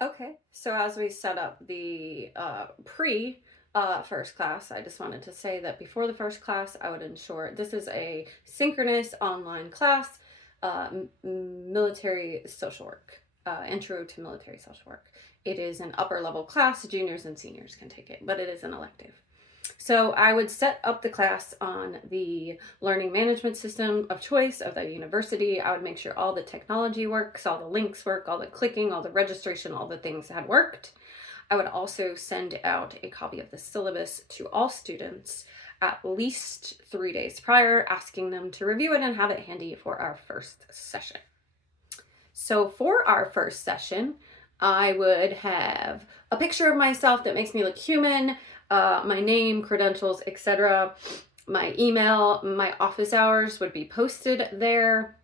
Okay, so as we set up the pre first class, I just wanted to say that before the first class, I would ensure this is a synchronous online class, military social work, intro to military social work. It is an upper level class, juniors and seniors can take it, but it is an elective. So I would set up the class on the learning management system of choice of the university. I would make sure all the technology works, all the links work, all the clicking, all the registration, all the things had worked. I would also send out a copy of the syllabus to all students at least 3 days prior, asking them to review it and have it handy for our first session. So for our first session, I would have a picture of myself that makes me look human, my name, credentials, etc. My email, my office hours would be posted there.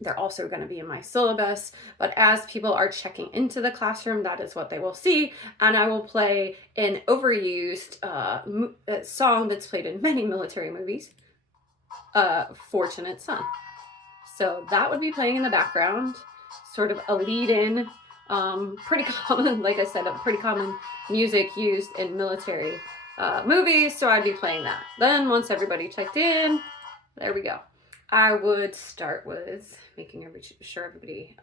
They're also going to be in my syllabus, but as people are checking into the classroom, that is what they will see. And I will play an overused song that's played in many military movies, Fortunate Son. So that would be playing in the background, sort of a lead in, pretty common, like I said, a pretty common music used in military movies. So I'd be playing that. Then once everybody checked in, there we go. I would start with making sure everybody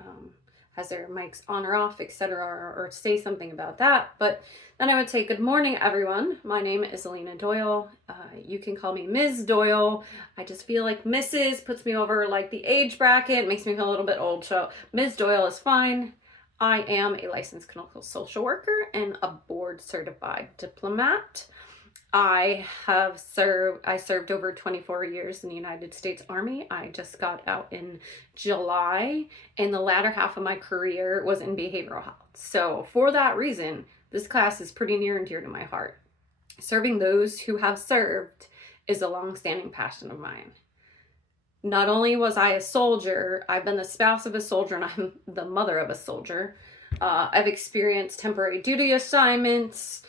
has their mics on or off, etc., or say something about that. But then I would say, good morning, everyone. My name is Alina Doyle. You can call me Ms. Doyle. I just feel like Mrs. puts me over like the age bracket. It makes me feel a little bit old. So Ms. Doyle is fine. I am a licensed clinical social worker and a board certified diplomat. I served over 24 years in the United States Army. I just got out in July, and the latter half of my career was in behavioral health. So for that reason, this class is pretty near and dear to my heart. Serving those who have served is a long-standing passion of mine. Not only was I a soldier, I've been the spouse of a soldier, and I'm the mother of a soldier. I've experienced temporary duty assignments,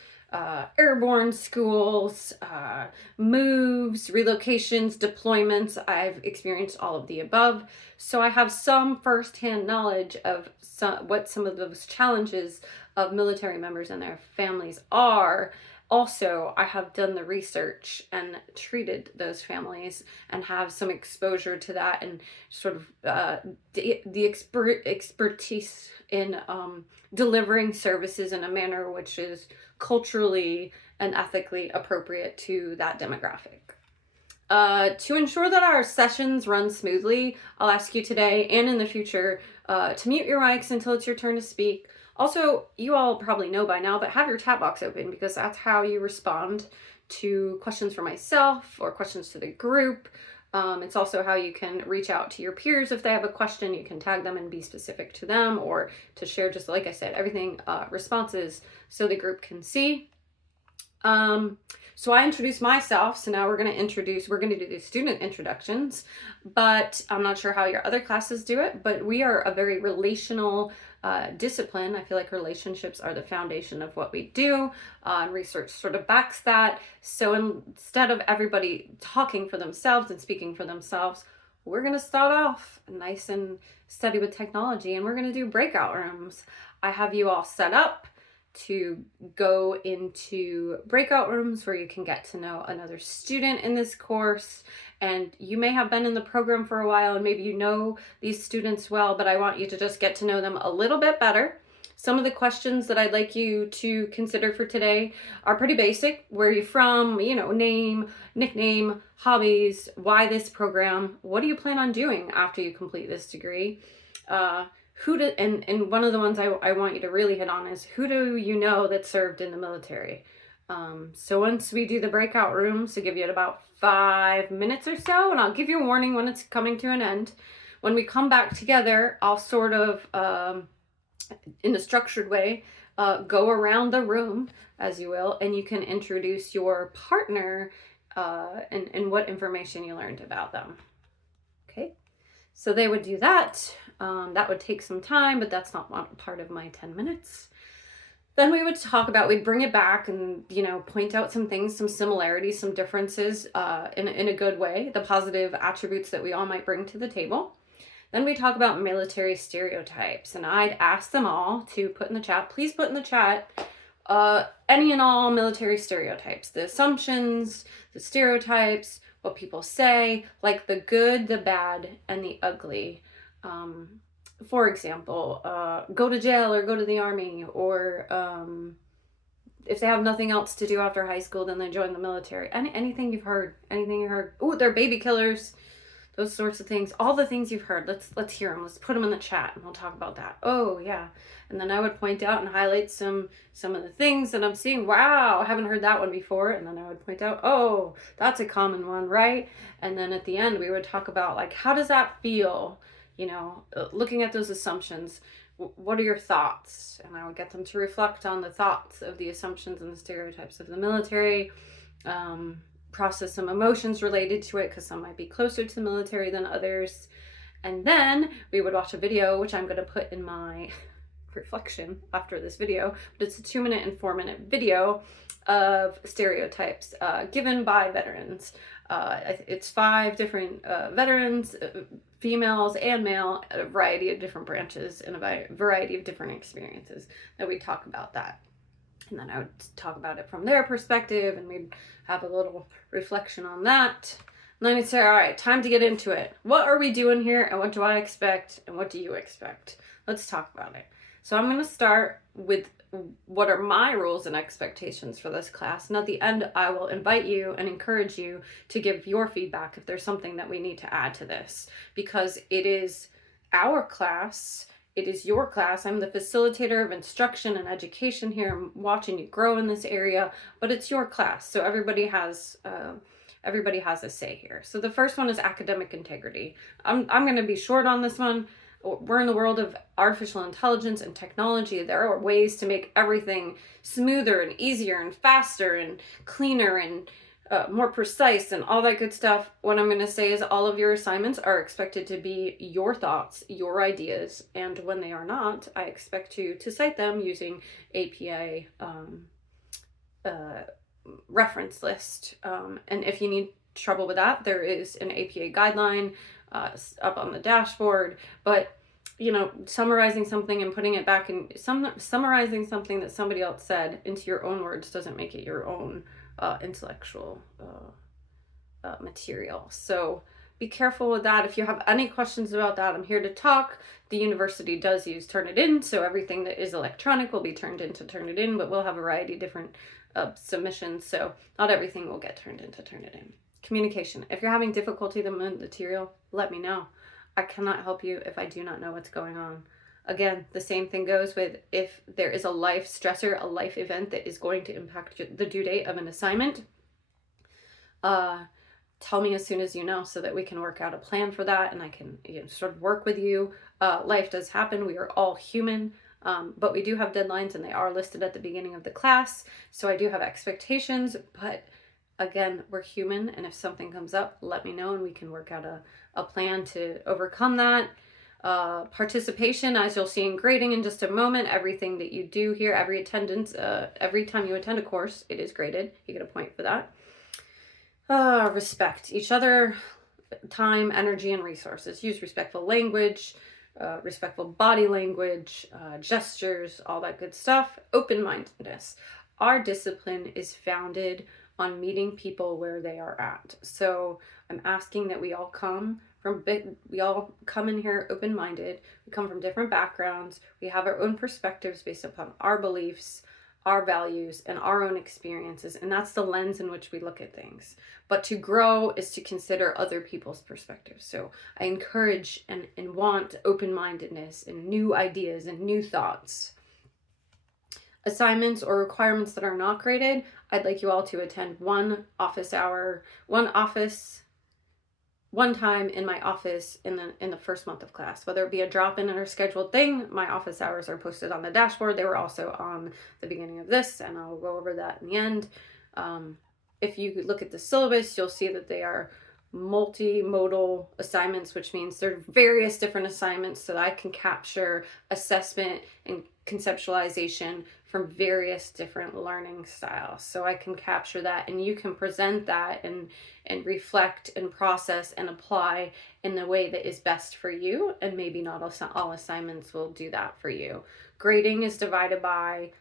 airborne schools, moves, relocations, deployments. I've experienced all of the above. So I have some firsthand knowledge of what some of those challenges of military members and their families are. Also, I have done the research and treated those families and have some exposure to that and sort of the expertise in delivering services in a manner which is culturally and ethically appropriate to that demographic. To ensure that our sessions run smoothly, I'll ask you today and in the future to mute your mics until it's your turn to speak. Also, you all probably know by now, but have your chat box open because that's how you respond to questions from myself or questions to the group. It's also how you can reach out to your peers if they have a question. You can tag them and be specific to them, or to share, just like I said, everything responses so the group can see. So I introduced myself, so now we're going to do the student introductions, but I'm not sure how your other classes do it, but we are a very relational discipline. I feel like relationships are the foundation of what we do, and research sort of backs that. So instead of everybody talking for themselves and speaking for themselves, we're going to start off nice and steady with technology, and we're going to do breakout rooms. I have you all set up to go into breakout rooms where you can get to know another student in this course. And you may have been in the program for a while and maybe you know these students well, but I want you to just get to know them a little bit better. Some of the questions that I'd like you to consider for today are pretty basic. Where are you from? Name, nickname, hobbies, why this program? What do you plan on doing after you complete this degree? And one of the ones I want you to really hit on is, who do you know that served in the military? So once we do the breakout rooms, to give you about 5 minutes or so, and I'll give you a warning when it's coming to an end. When we come back together, I'll sort of, in a structured way, go around the room, as you will, and you can introduce your partner and what information you learned about them. Okay, so they would do that. That would take some time, but that's not part of my 10 minutes. Then we would we'd bring it back and, point out some things, some similarities, some differences in a good way, the positive attributes that we all might bring to the table. Then we talk about military stereotypes, and I'd ask them all to put in the chat, please put in the chat, any and all military stereotypes, the assumptions, the stereotypes, what people say, like the good, the bad, and the ugly. For example, go to jail or go to the army, or if they have nothing else to do after high school, then they join the military. Anything you've heard, anything you heard. Oh, they're baby killers. Those sorts of things, all the things you've heard. Let's hear them. Let's put them in the chat, and we'll talk about that. Oh yeah, and then I would point out and highlight some of the things that I'm seeing. Wow, I haven't heard that one before. And then I would point out, oh, that's a common one, right? And then at the end, we would talk about, like, how does that feel? You know, looking at those assumptions. What are your thoughts? And I would get them to reflect on the thoughts of the assumptions and the stereotypes of the military. Process some emotions related to it, because some might be closer to the military than others. And then we would watch a video, which I'm going to put in my reflection after this video, but it's a 2-minute and 4-minute video of stereotypes given by veterans. It's 5 different veterans, females and male, a variety of different branches and a variety of different experiences that we talk about that. And then I would talk about it from their perspective, and we'd have a little reflection on that. And then we'd say, all right, time to get into it. What are we doing here, and what do I expect, and what do you expect? Let's talk about it. So I'm going to start with what are my rules and expectations for this class. And at the end, I will invite you and encourage you to give your feedback if there's something that we need to add to this, because it is our class. It is your class. I'm the facilitator of instruction and education here. I'm watching you grow in this area, but it's your class. So everybody has a say here. So the first one is academic integrity. I'm going to be short on this one. We're in the world of artificial intelligence and technology. There are ways to make everything smoother and easier and faster and cleaner and more precise and all that good stuff. What I'm going to say is all of your assignments are expected to be your thoughts, your ideas, and when they are not, I expect you to cite them using APA reference list. And if you need trouble with that, there is an APA guideline up on the dashboard. But you know, summarizing something and putting it back in summarizing something that somebody else said into your own words doesn't make it your own intellectual material. So be careful with that. If you have any questions about that, I'm here to talk. The university does use Turnitin, so everything that is electronic will be turned into Turnitin, but we'll have a variety of different submissions, so not everything will get turned into Turnitin. Communication. If you're having difficulty with the material, let me know. I cannot help you if I do not know what's going on. Again, the same thing goes with if there is a life stressor, a life event that is going to impact the due date of an assignment. Tell me as soon as you know, so that we can work out a plan for that, and I can sort of work with you. Life does happen. We are all human, but we do have deadlines, and they are listed at the beginning of the class. So I do have expectations, but again, we're human, and if something comes up, let me know, and we can work out a plan to overcome that. Participation, as you'll see in grading in just a moment, everything that you do here, every attendance, every time you attend a course, it is graded. You get a point for that. Respect each other, time, energy, and resources. Use respectful language, respectful body language, gestures, all that good stuff. Open-mindedness. Our discipline is founded on meeting people where they are at. So I'm asking that we all come in here open-minded. We come from different backgrounds. We have our own perspectives based upon our beliefs, our values, and our own experiences. And that's the lens in which we look at things. But to grow is to consider other people's perspectives. So I encourage and want open-mindedness and new ideas and new thoughts. Assignments or requirements that are not graded, I'd like you all to attend one time in my office in the first month of class, whether it be a drop-in or a scheduled thing. My office hours are posted on the dashboard. They were also on the beginning of this, and I'll go over that in the end. If you look at the syllabus, you'll see that they are multimodal assignments, which means there are various different assignments so that I can capture assessment conceptualization from various different learning styles. So I can capture that, and you can present that and reflect and process and apply in the way that is best for you. And maybe not all assignments will do that for you. Grading is divided by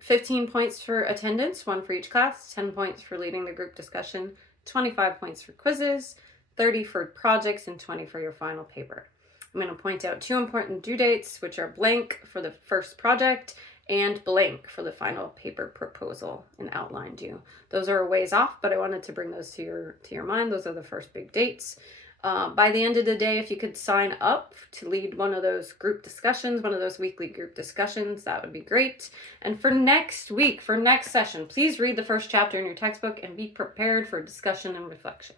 15 points for attendance, 1 for each class, 10 points for leading the group discussion, 25 points for quizzes, 30 for projects, and 20 for your final paper. I'm going to point out 2 important due dates, which are blank for the first project and blank for the final paper proposal and outline due. Those are a ways off, but I wanted to bring those to your mind. Those are the first big dates. By the end of the day, if you could sign up to lead one of those group discussions, one of those weekly group discussions, that would be great. And for next week, for next session, please read the first chapter in your textbook and be prepared for discussion and reflection.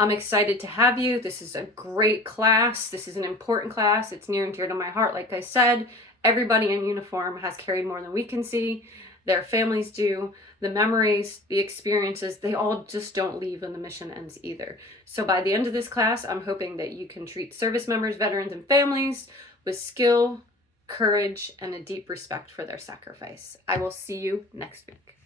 I'm excited to have you. This is a great class. This is an important class. It's near and dear to my heart. Like I said, everybody in uniform has carried more than we can see. Their families do. The memories, the experiences, they all just don't leave when the mission ends either. So by the end of this class, I'm hoping that you can treat service members, veterans, and families with skill, courage, and a deep respect for their sacrifice. I will see you next week.